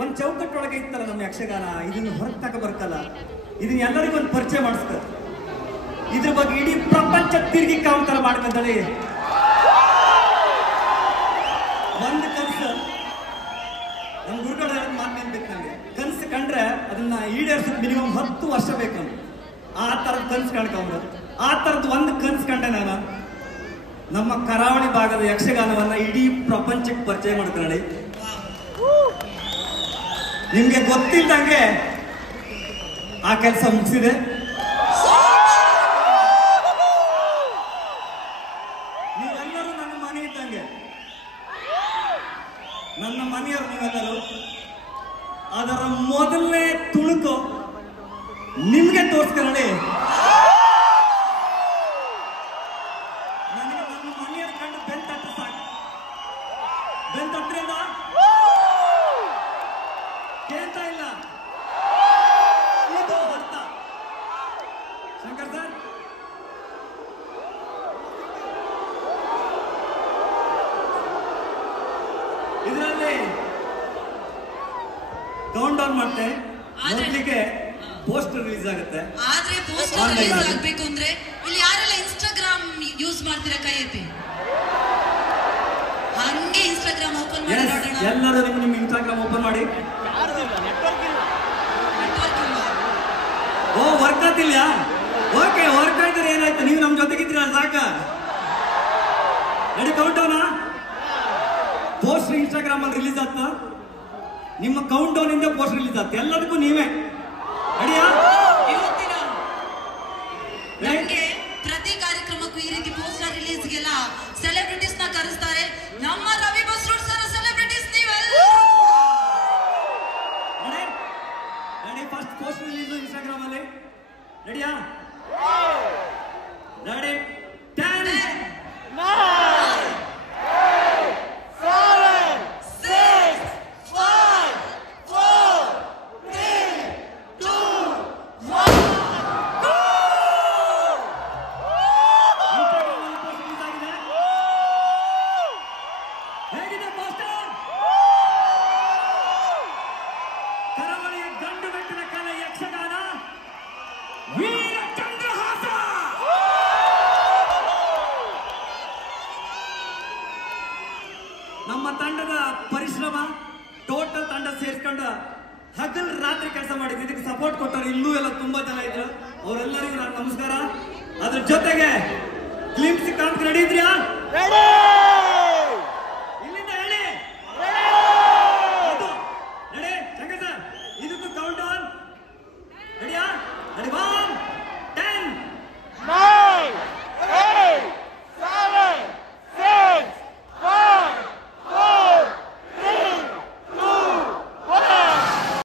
ಒಂದ್ ಚೌಕಟ್ಟೊಳಗೆ ಇತ್ತಲ್ಲ ನಮ್ಮ ಯಕ್ಷಗಾನ, ಇದನ್ನ ಹೊರಗೆ ತಕ ಬರ್ಕಲ್ಲ, ಇದನ್ನ ಎಲ್ಲರಿಗೂ ಒಂದು ಪರಿಚಯ ಮಾಡಿಸ್ತ, ಇದ್ರ ಬಗ್ಗೆ ಇಡೀ ಪ್ರಪಂಚ ತಿರುಗಿ ಕಾವಂತರ ಮಾಡ್ಕೊಂಡಳಿ. ಒಂದು ಕನಸು ನಮ್ ಗುರುಗಳ ಮಾತು ನೆನ್ಬೇಕು ನನಗೆ, ಕನಸು ಕಂಡ್ರೆ ಅದನ್ನ ಈಡೇರ್ಸಕ್ ಮಿನಿಮಮ್ 10 ವರ್ಷ ಬೇಕು. ಆ ತರದ ಕನಸು ಕಂಡ್ಕೊಂಡ್ರು, ಆ ತರದ್ ಒಂದು ಕನಸು ಕಂಡೆ ನಾನು. ನಮ್ಮ ಕರಾವಳಿ ಭಾಗದ ಯಕ್ಷಗಾನವನ್ನ ಇಡೀ ಪ್ರಪಂಚಕ್ಕೆ ಪರಿಚಯ ಮಾಡ್ಕೊಳ್ಳಿ. ನಿಮ್ಗೆ ಗೊತ್ತಿಲ್ದಂಗೆ ಆ ಕೆಲಸ ಮುಗಿಸಿದೆ. ನೀವೆಲ್ಲರೂ ನನ್ನ ಮನೆ ಇದ್ದಂಗೆ, ನನ್ನ ಮನೆಯವರು ನೀವೆಲ್ಲರೂ. ಅದರ ಮೊದಲನೇ ತುಣುಕು ನಿಮ್ಗೆ ತೋರಿಸ್ಕೊಳ್ಳಿ. ನನಗೆ ನನ್ನ ಮನೆಯವ್ರ ಕಂಡು ಬೆಂತಟ್ಟು ಸಾಕು. ಬೆಂತಟ್ರಿಂದ ಕೇಳ್ತಾ ಇಲ್ಲ, ಇದು ಅರ್ಥ. ಶಂಕರ್ ಸರ್, ಇದರಲ್ಲಿ ಕೌಂಟ್ ಡೌನ್ ಮಾಡ್ತೆ. ಮೊದಲಿಗೆ ಪೋಸ್ಟರ್ ರಿಲೀಸ್ ಆಗುತ್ತೆ. ಆದ್ರೆ ಪೋಸ್ಟರ್ ರಿಲೀಸ್ ಆಗಬೇಕು ಅಂದ್ರೆ ಇಲ್ಲಿ ಯಾರೆಲ್ಲ ಇನ್ಸ್ಟಾಗ್ರಾಮ್ ಯೂಸ್ ಮಾಡ್ತೀರಾ ಕೈ ಎತ್ತಿ. ಹಂಗೆ ಇನ್ಸ್ಟಾಗ್ರಾಮ್ ಓಪನ್ ಮಾಡಿ ನೋಡೋಣ. ಎಲ್ಲರೂ ನಿಮ್ಮ ಇನ್ಸ್ಟಾಗ್ರಾಮ್ ಓಪನ್ ಮಾಡಿ. ಓ ವರ್ಕ್ ಆಗ್ತಿಲ್ಲ. ಓಕೆ, ವರ್ಕ್ ಆಯ್ತಾರೆ. ಏನಾಯ್ತು, ನೀವು ನಮ್ಮ ಜೊತೆಗಿದ್ದೀರ ಸಾಕ. Ready, countdown. Poster Instagram ಅಲ್ಲಿ ರಿಲೀಸ್ ಆಗ್ತಾ, ನಿಮ್ಮ ಕೌಂಟ್ ಡೌನ್ ಇಂದ ಪೋಸ್ಟರ್ ರಿಲೀಸ್ ಆಗ್ತಾ, ಎಲ್ಲದಕ್ಕೂ ನೀವೇ ರೆಡಿಯಾ? ನಮ್ಗೆ ಪ್ರತಿ ಕಾರ್ಯಕ್ರಮಕ್ಕೂ ಈ ರೀತಿ ಪೋಸ್ಟರ್ ರಿಲೀಸ್ಗೆಲ್ಲ ಸೆಲೆಬ್ರಿಟೀಸ್ ನ ಕರೆಸ್ತಾರೆ. ನಮ್ಮ ರವಿ ಬಸ್ರೂಡ್ ಸರ್ ಸೆಲೆಬ್ರಿಟೀಸ್ ನೀವೆಲ್ಲ. Ready, first poster release Instagram ಅಲ್ಲಿ. ರೆಡಿಯಾ? ರೆಡಿ, 10 9 ಕರಾವಳಿಯ ಗಂಡು ಬೆಟ್ಟಿನ ಕಲೆ ಯಕ್ಷಗಾನ ವೀರ ಚಂದ್ರಹಾಸ. ನಮ್ಮ ತಂಡದ ಪರಿಶ್ರಮ, ಟೋಟಲ್ ತಂಡ ಸೇರಿಸ್ಕೊಂಡು ಹಗಲ್ ರಾತ್ರಿ ಕೆಲಸ ಮಾಡಿದ್ದು. ಇದಕ್ಕೆ ಸಪೋರ್ಟ್ ಕೊಟ್ಟರು ಇಲ್ಲೂ ಎಲ್ಲ ತುಂಬಾ ಜನ ಇದ್ರು. ಅವರೆಲ್ಲರಿಗೂ ನಾನು ನಮಸ್ಕಾರ. ಅದ್ರ ಜೊತೆಗೆ ಕ್ಲಿಮ್ಸ್ ಕಾಂತ್ ರೆಡಿ ಇದ್ಯಾ?